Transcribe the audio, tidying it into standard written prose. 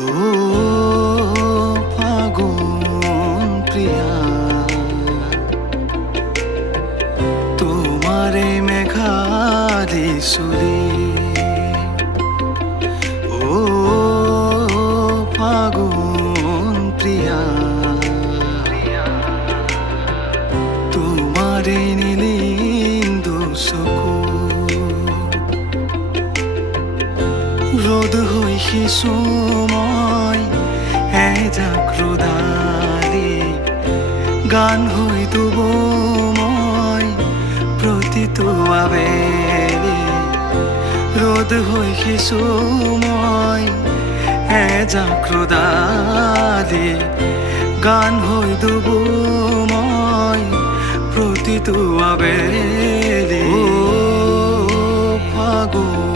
ও ফাগুন প্রিয়া, তোমারে মেঘালি সুরি। ও ফাগুন প্রিয়া, তোমারে নীলিন্দু চকু রোদ হৈছো মই এজাক ৰ'দালি, গান হৈ তুব মই প্ৰতিটো আবেলি। ৰ'দ হৈছো মই এজাক ৰ'দালি, গান হৈ তুব মই প্ৰতিটো আবেলি। ও ফাগুন